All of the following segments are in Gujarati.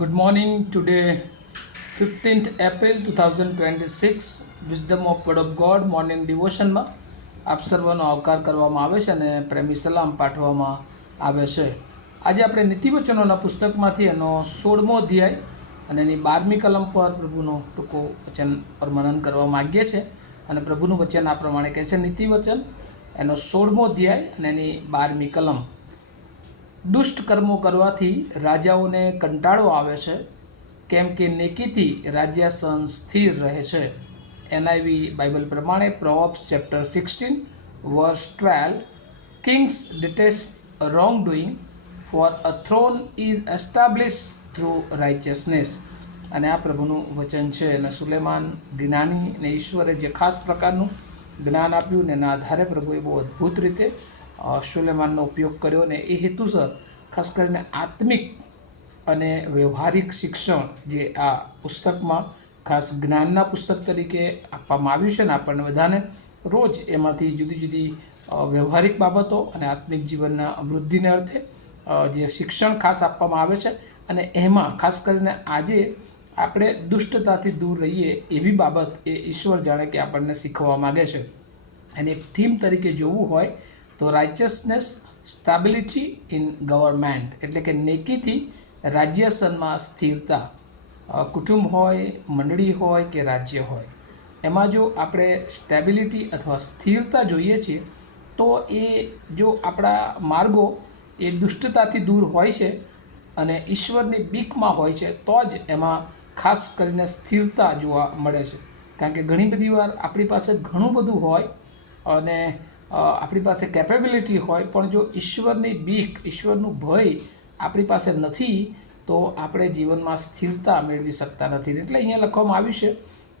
Good morning. Today, 15th April 2026, Wisdom of Word of God morning ડિવોશનમાં આપ સર્વનો આવકાર કરવામાં આવે છે અને પ્રેમી સલામ પાઠવવામાં આવે છે. આજે આપણે નીતિવચનોના પુસ્તકમાંથી એનો 16મો અધ્યાય અને એની 12મી કલમ પર પ્રભુનું ટૂંકો વચન પર મનન કરવા માગીએ છીએ. અને પ્રભુનું વચન આ પ્રમાણે કહે છે, નીતિવચન એનો 16મો અધ્યાય અને એની 12મી કલમ. દુષ્ટ કર્મો કરવાથી રાજાઓને કંટાળો આવે છે, કેમ કે નેકીથી રાજ્યાસન સ્થિર રહે છે. NIV બાઇબલ પ્રમાણે Proverbs chapter 16 verse 12, kings detest wrongdoing, for a throne is established through righteousness. અને આ પ્રભુનું વચન છે. અને સુલેમાન જ્ઞાની ને ઈશ્વરે જે ખાસ પ્રકારનું જ્ઞાન આપ્યું ને એના આધારે પ્રભુએ બહુ અદ્ભુત રીતે સુલેમાનનો ઉપયોગ કર્યો ને એ હેતુસર ખાસ કરીને આત્મિક અને વ્યવહારિક શિક્ષણ જે આ પુસ્તકમાં ખાસ જ્ઞાનના પુસ્તક તરીકે આપવામાં આવ્યું છે ને આપણને બધાને રોજ એમાંથી જુદી જુદી વ્યવહારિક બાબતો અને આત્મિક જીવનના વૃદ્ધિને અર્થે જે શિક્ષણ ખાસ આપવામાં આવે છે. અને એમાં ખાસ કરીને આજે આપણે દુષ્ટતાથી દૂર રહીએ એવી બાબત એ ઈશ્વર જાણે કે આપણને શીખવવા માગે છે. અને એક થીમ તરીકે જોવું હોય તો રાઇચિયસનેસ સ્ટેબિલિટી ઇન ગવર્મેન્ટ, એટલે કે નેકીથી રાજ્યાસનમાં સ્થિરતા. કુટુંબ હોય, મંડળી હોય કે રાજ્ય હોય, એમાં જો આપણે સ્ટેબિલિટી અથવા સ્થિરતા જોઈએ છીએ તો એ જો આપણા માર્ગો એ દુષ્ટતાથી દૂર હોય છે અને ઈશ્વરની બીકમાં હોય છે તો જ એમાં ખાસ કરીને સ્થિરતા જોવા મળે છે. કારણ કે ઘણી બધી વાર આપણી પાસે ઘણું બધું હોય અને આપણી પાસે કેપેબિલિટી હોય, પણ જો ઈશ્વરની બીક, ઈશ્વરનું ભય આપણી પાસે નથી તો આપણે જીવનમાં સ્થિરતા મેળવી શકતા નથી. એટલે અહીંયા લખવામાં આવ્યું છે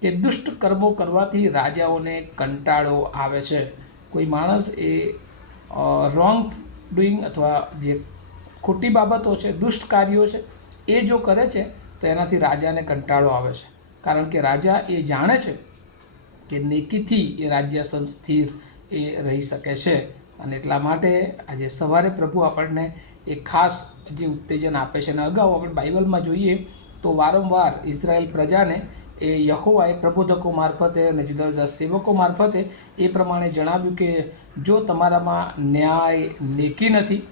કે દુષ્ટ કર્મો કરવાથી રાજાઓને કંટાળો આવે છે. કોઈ માણસ એ રોંગ ડુઈંગ અથવા જે ખોટી બાબતો છે, દુષ્ટ કાર્યો છે, એ જો કરે છે તો એનાથી રાજાને કંટાળો આવે છે. કારણ કે રાજા એ જાણે છે કે નેકીથી એ રાજ્યાસન સ્થિર એ રહી શકે છે. અને એટલા માટે આજે સવારે પ્રભુ આપણને એ ખાસ જે ઉત્તેજન આપે છે. અને અગાઉ આપણે બાઇબલમાં જોઈએ તો વારંવાર ઇઝરાયલ પ્રજાને એ યહોવાએ પ્રબોધકો મારફતે અને જુદા જુદા સેવકો મારફતે એ પ્રમાણે જણાવ્યું કે જો તમારામાં ન્યાય, નેકી નથી,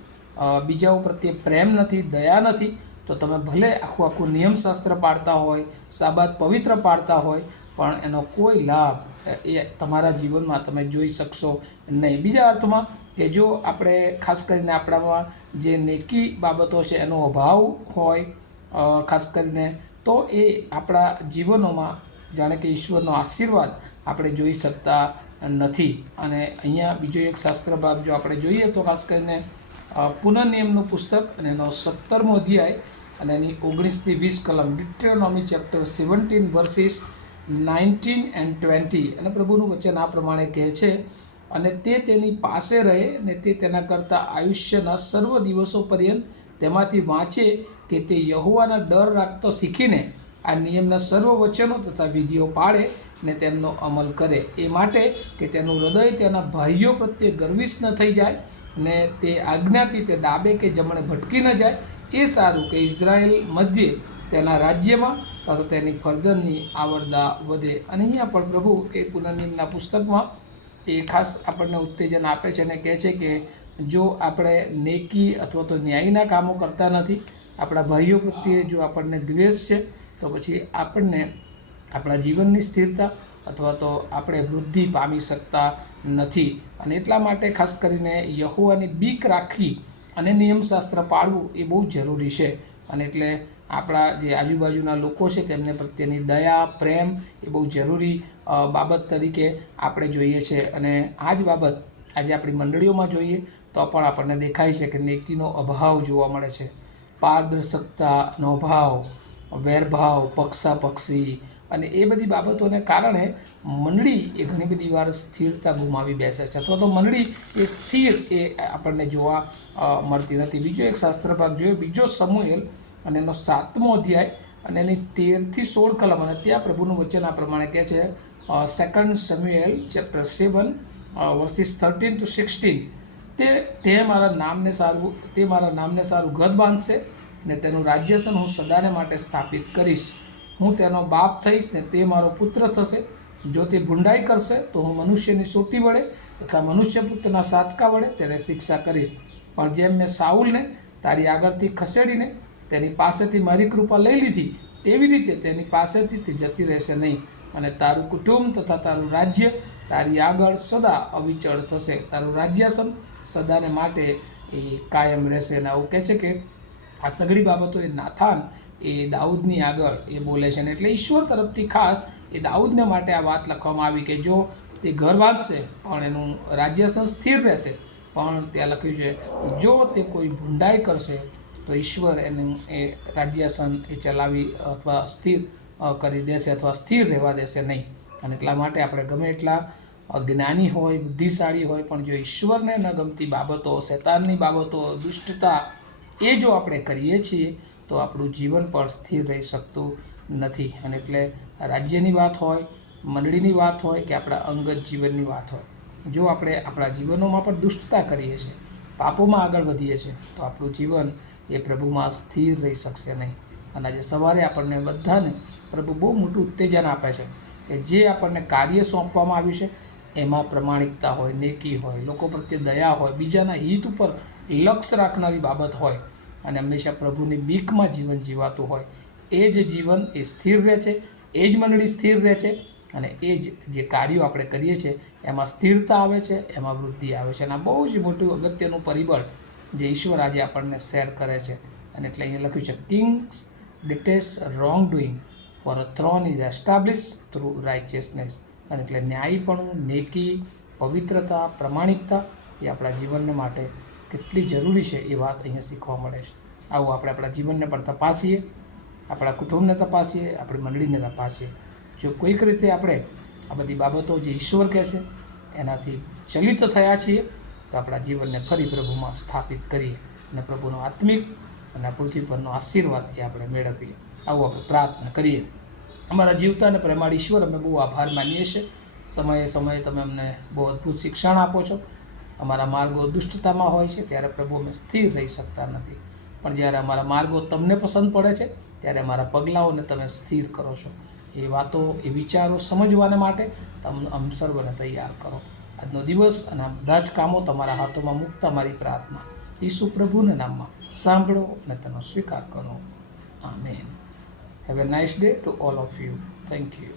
બીજાઓ પ્રત્યે પ્રેમ નથી, દયા નથી, તો તમે ભલે આખું નિયમશાસ્ત્ર પાળતા હોય, સાબાત પવિત્ર પાળતા હોય, પણ એનો કોઈ લાભ એ તમારા જીવનમાં તમે જોઈ શકશો નહીં. બીજા અર્થમાં કે જો આપણે ખાસ કરીને આપણામાં જે નેકી બાબતો છે એનો અભાવ હોય ખાસ કરીને, તો એ આપણા જીવનોમાં જાણે કે ઈશ્વરનો આશીર્વાદ આપણે જોઈ શકતા નથી. અને અહીંયા બીજો એક શાસ્ત્ર ભાગ જો આપણે જોઈએ તો ખાસ કરીને પુનઃનિયમનું પુસ્તક અને એનો 17મો અધ્યાય અને એની 19થી 20 કલમ, ડિટ્રોનોમી ચેપ્ટર 17 વર્સિસ 19 and 20. અને પ્રભુનું વચન આ પ્રમાણે કહે છે, અને તે તેની પાસે રહે ને તે તેના કરતાં આયુષ્યના સર્વ દિવસો પર્યંત તેમાંથી વાંચે કે તે યહોવાના ડર રાખતો શીખીને આ નિયમના સર્વ વચનો તથા વિધિઓ પાળે ને તેમનો અમલ કરે. એ માટે કે તેનું હૃદય તેના ભાઈઓ પ્રત્યે ગર્વિષ્ઠ ન થઈ જાય ને તે આજ્ઞાથી તે ડાબે કે જમણે ભટકી ન જાય. એ સારું કે ઇઝરાયલ મધ્યે તેના રાજ્યમાં તથા તેની ફરજનની આવરદા વધે. અને અહીંયા પણ પ્રભુ એ પુનઃનિયમના પુસ્તકમાં એ ખાસ આપણને ઉત્તેજન આપે છે અને કહે છે કે જો આપણે નેકી અથવા તો ન્યાયના કામો કરતા નથી, આપણા ભાઈઓ પ્રત્યે જો આપણને દ્વેષ છે, તો પછી આપણને આપણા જીવનની સ્થિરતા અથવા તો આપણે વૃદ્ધિ પામી શકતા નથી. અને એટલા માટે ખાસ કરીને યહોવાની બીક રાખવી અને નિયમશાસ્ત્ર પાળવું એ બહુ જરૂરી છે. અને એટલે આપણા જે આજુબાજુના લોકો છે તેમને પ્રત્યેની દયા, પ્રેમ એ બહુ જરૂરી બાબત તરીકે આપણે જોઈએ છે. અને આ જ બાબત આજે આપણી મંડળીઓમાં જોઈએ તો પણ આપણને દેખાય છે કે નેકીનો અભાવ જોવા મળે છે. પારદર્શકતાનો અભાવ, વેરભાવ, પક્ષાપક્ષી અને એ બધી બાબતોને કારણે મંડળી એ ઘણી બધી વાર સ્થિરતા ગુમાવી બેસે છે, અથવા તો મંડળી એ સ્થિર એ આપણને જોવા મળતી નથી. બીજો એક શાસ્ત્ર ભાગ જોઈએ, બીજો સમુએલ અને એનો 7મો અધ્યાય અને એની 13 થી 16 કલમ. અને ત્યાં પ્રભુનું વચન આ પ્રમાણે કહે છે, 2 સમુએલ ચેપ્ટર 7 વર્સિસ 13 to 16, તે મારા નામને સારું ગઢ બાંધશે ને તેનું રાજ્યાસન હું સદાને માટે સ્થાપિત કરીશ. હું તેનો બાપ થઈશ ને તે મારો પુત્ર થશે. જો તે ભૂંડાઈ કરશે તો હું મનુષ્યની સોટી વડે તથા મનુષ્ય પુત્રના સાટકા વડે તેને શિક્ષા કરીશ. પણ જેમ મેં સાઉલને તારી આગળથી ખસેડીને તેની પાસેથી મારી કૃપા લઈ લીધી, તેવી રીતે તેની પાસેથી તે જતી રહેશે નહીં. અને તારું કુટુંબ તથા તારું રાજ્ય તારી આગળ સદા અવિચળ થશે. તારું રાજ્યાસન સદાને માટે એ કાયમ રહેશે. અને આવું કહે છે કે આ સઘળી બાબતો એ નાથાન એ દાઉદની આગળ એ બોલે છે. એટલે ઈશ્વર તરફથી ખાસ એ દાઉદને માટે આ વાત લખવામાં આવી કે જો તે ઘર બાંધશે પણ એનું રાજ્યાસન સ્થિર રહેશે. પણ ત્યાં લખ્યું છે જો તે કોઈ ભૂંડાઈ કરશે તો ઈશ્વર એનું એ રાજ્યાસન એ ચલાવી અથવા સ્થિર કરી દેશે અથવા સ્થિર રહેવા દેશે નહીં. અને એટલા માટે આપણે ગમે એટલા જ્ઞાની હોય, બુદ્ધિશાળી હોય, પણ જો ઈશ્વરને ન ગમતી બાબતો, શૈતાનની બાબતો, દુષ્ટતા એ જો આપણે કરીએ છીએ તો આપણું જીવન પણ સ્થિર રહી શકતું નથી. અને એટલે રાજ્યની વાત હોય, મંડળીની વાત હોય કે આપણા અંગત જીવનની વાત હોય, જો આપણે આપણા જીવનોમાં પણ દુષ્ટતા કરીએ છીએ, પાપોમાં આગળ વધીએ છીએ, તો આપણું જીવન એ પ્રભુમાં સ્થિર રહી શકશે નહીં. અને આજે સવારે આપણને બધાને પ્રભુ બહુ મોટું ઉત્તેજન આપે છે કે જે આપણને કાર્ય સોંપવામાં આવ્યું છે એમાં પ્રમાણિકતા હોય, નેકી હોય, લોકો પ્રત્યે દયા હોય, બીજાના હિત ઉપર લક્ષ્ય રાખનારી બાબત હોય અને હંમેશા પ્રભુની બીકમાં જીવન જીવાતું હોય, એ જ જીવન એ સ્થિર રહે છે, એ જ મંડળી સ્થિર રહે છે અને એ જ જે કાર્યો આપણે કરીએ છીએ એમાં સ્થિરતા આવે છે, એમાં વૃદ્ધિ આવે છે. અને આ બહુ જ મોટું અગત્યનું પરિબળ જે ઈશ્વર આજે આપણને શેર કરે છે. અને એટલે અહીંયા લખ્યું છે kings detest wrongdoing for a throne is establish through righteousness. અને એટલે ન્યાયીપણું, નેકી, પવિત્રતા, પ્રમાણિકતા એ આપણા જીવનને માટે કેટલી જરૂરી છે એ વાત અહીંયા શીખવા મળે છે. આવું આપણે આપણા જીવનને પણ તપાસીએ, આપણા કુટુંબને તપાસીએ, આપણી મંડળીને તપાસીએ. જો કોઈક રીતે આપણે આ બધી બાબતો જે ઈશ્વર કહે છે એનાથી ચલિત થયા છીએ તો આપણા જીવનને ફરી પ્રભુમાં સ્થાપિત કરીએ અને પ્રભુનો આત્મિક અને પૃથ્વી પરનો આશીર્વાદ એ આપણે મેળવીએ. આવું આપણે પ્રાર્થના કરીએ. અમારા જીવતા અને પ્રેમાળ ઈશ્વર, અમે બહુ આભાર માનીએ છીએ. સમયે સમયે તમે અમને બહુ અદ્ભુત શિક્ષણ આપો છો. અમારા માર્ગો દુષ્ટતામાં હોય છે ત્યારે પ્રભુ અમે સ્થિર રહી શકતા નથી, પણ જ્યારે અમારા માર્ગો તમને પસંદ પડે છે ત્યારે અમારા પગલાઓને તમે સ્થિર કરો છો. એ વાતો, એ વિચારો સમજવાને માટે તમે અમ સર્વને તૈયાર કરો. આજનો દિવસ અને આ બધા જ કામો તમારા હાથોમાં મૂકતા મારી પ્રાર્થના ઈસુ પ્રભુના નામમાં સાંભળો અને તેનો સ્વીકાર કરો. Amen. Have a nice day to all of you. Thank you.